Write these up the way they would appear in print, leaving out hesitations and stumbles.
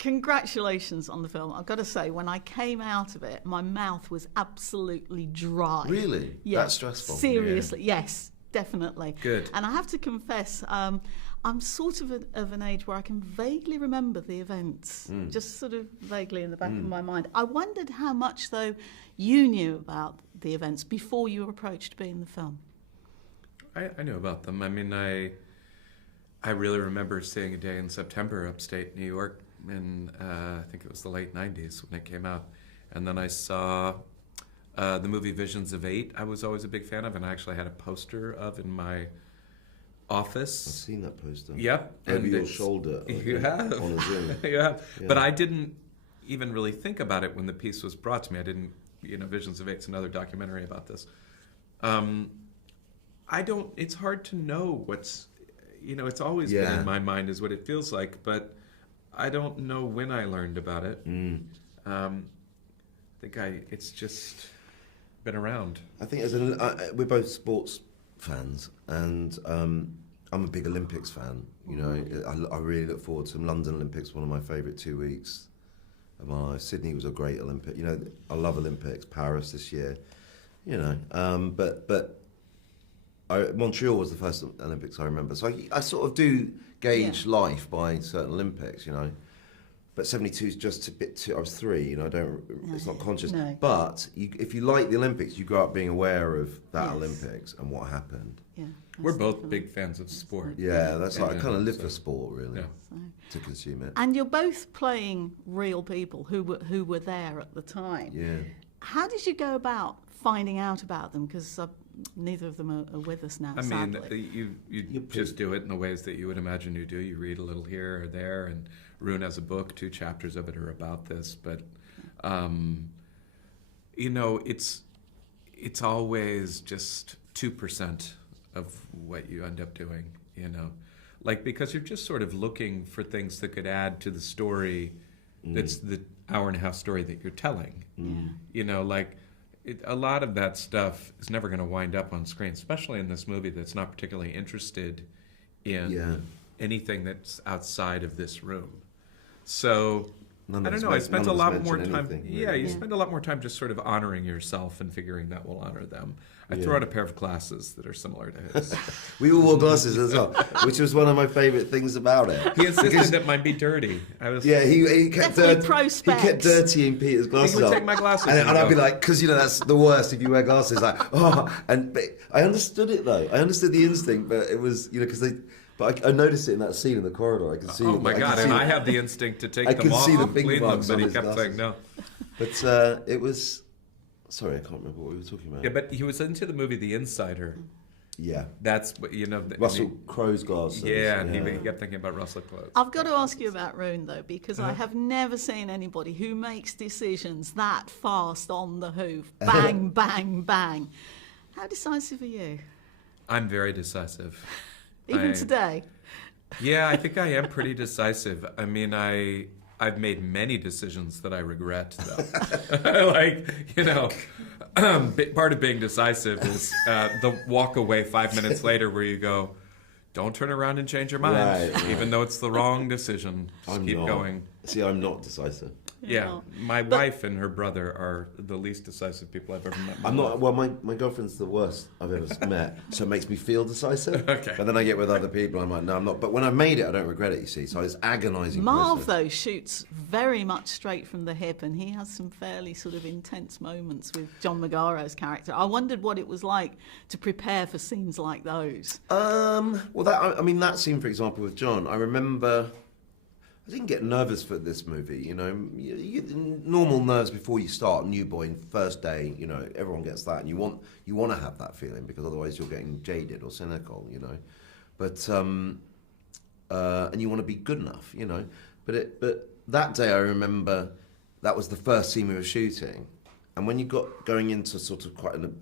Congratulations on the film. I've got to say, when I came out of it, my mouth was absolutely dry. Really? Yeah. That's stressful. Seriously, yes, definitely. Good. And I have to confess, I'm sort of an age where I can vaguely remember the events, just sort of vaguely in the back of my mind. I wondered how much, though, you knew about the events before you were approached to be in the film. I knew about them. I mean, I really remember seeing a day in September upstate New York in, I think it was the late 90s when it came out. And then I saw the movie Visions of Eight. I was always a big fan of, and I actually had a poster of in my office. I've seen that poster. Yep. Over your shoulder. You have. On a Zoom. You have. Yeah. But I didn't even really think about it when the piece was brought to me. I didn't, Visions of Eight's another documentary about this. It's hard to know what's, it's always been in my mind is what it feels like, but I don't know when I learned about it. I think it's just been around. I think we're both sports fans, and I'm a big Olympics fan. I really look forward to them. London Olympics, one of my favourite 2 weeks of my life. Sydney was a great Olympic. I love Olympics. Paris this year. But Montreal was the first Olympics I remember. So I sort of do gauge life by certain Olympics, But 72 is just a bit too. I was 3, it's not conscious. No. But if you like the Olympics, you grow up being aware of that Olympics and what happened. Yeah, we're both big fans of sport. Yeah, that's I kind of live for sport, really, So. to consume it. And you're both playing real people who were there at the time. Yeah. How did you go about finding out about them? Because neither of them are with us now, sadly. You just do it in the ways that you would imagine you do. You read a little here or there, and Roone has a book, 2 chapters of it are about this. But, it's always just 2% of what you end up doing, because you're just sort of looking for things that could add to the story that's the hour-and-a-half story that you're telling. A lot of that stuff is never going to wind up on screen, especially in this movie that's not particularly interested in anything that's outside of this room. So, I don't know, I spent a lot more time... You spend a lot more time just sort of honoring yourself and figuring that will honor them. I threw out a pair of glasses that are similar to his. We all wore glasses as well, which was one of my favourite things about it. He insisted that mine be dirty. He kept dirtying Peter's glasses He would up. take my glasses and I'd be like, because that's the worst if you wear glasses. But I understood it though. I understood the instinct, but it was because they. But I noticed it in that scene in the corridor. I could see. Oh my God! And I have the instinct to take them off and clean them, but he kept saying no. But it was. Sorry, I can't remember what we were talking about. Yeah, but he was into the movie The Insider. Yeah. That's what, Russell Crowe's glasses. Yeah, and he kept thinking about Russell Crowe. I've got to ask you about Roone, though, because I have never seen anybody who makes decisions that fast on the hoof. Bang, bang, bang. How decisive are you? I'm very decisive. Even today? Yeah, I think I am pretty decisive. I mean, I've made many decisions that I regret, though. Part of being decisive is the walk away 5 minutes later where you go, don't turn around and change your mind, even though it's the wrong decision. Just keep going. See, I'm not decisive. Yeah, my wife and her brother are the least decisive people I've ever met. I'm not. Well, my girlfriend's the worst I've ever met, so it makes me feel decisive. Okay. But then I get with other people, I'm like, no, I'm not. But when I've made it, I don't regret it. You see, so it's agonising. Marv, though, shoots very much straight from the hip, and he has some fairly sort of intense moments with John Magaro's character. I wondered what it was like to prepare for scenes like those. That scene, for example, with John, I remember. I didn't get nervous for this movie, you get normal nerves before you start, new boy, first day, everyone gets that, and you want to have that feeling because otherwise you're getting jaded or cynical, But and you want to be good enough, But that day I remember that was the first scene we were shooting, and when you got going into sort of quite an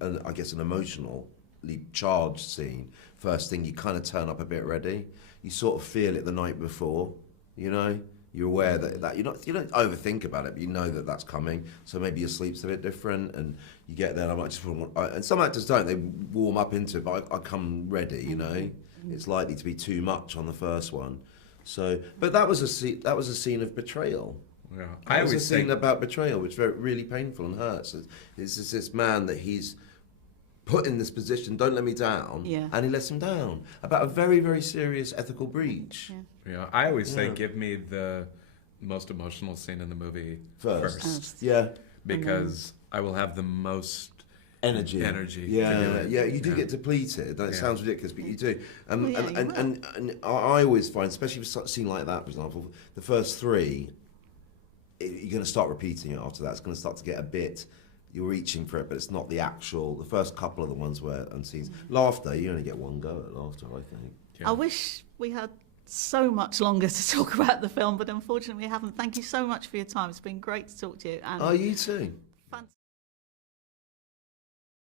emotionally charged scene, first thing you kind of turn up a bit ready. You sort of feel it the night before. You're aware that you don't overthink about it, but you know that that's coming. So maybe your sleep's a bit different, and you get there. And and some actors don't; they warm up into it. But I come ready. It's likely to be too much on the first one, So, but that was a scene. That was a scene of betrayal. Yeah, I always was a scene about betrayal, which is very, really painful and hurts. It's just this man that he's put in this position. Don't let me down. Yeah. And he lets him down about a very, very serious ethical breach. Yeah, I always say give me the most emotional scene in the movie first. Yeah. Because I will have the most energy. Yeah, you do get depleted. That sounds ridiculous, but you do. And I always find, especially with a scene like that, for example, the first three, you're going to start repeating it after that. It's going to start to get a bit, you're reaching for it, but it's not the first couple of the ones where, and scenes. Laughter, you only get one go at laughter, I think. I wish we had so much longer to talk about the film, but unfortunately we haven't. Thank you so much for your time. It's been great to talk to you. And you too.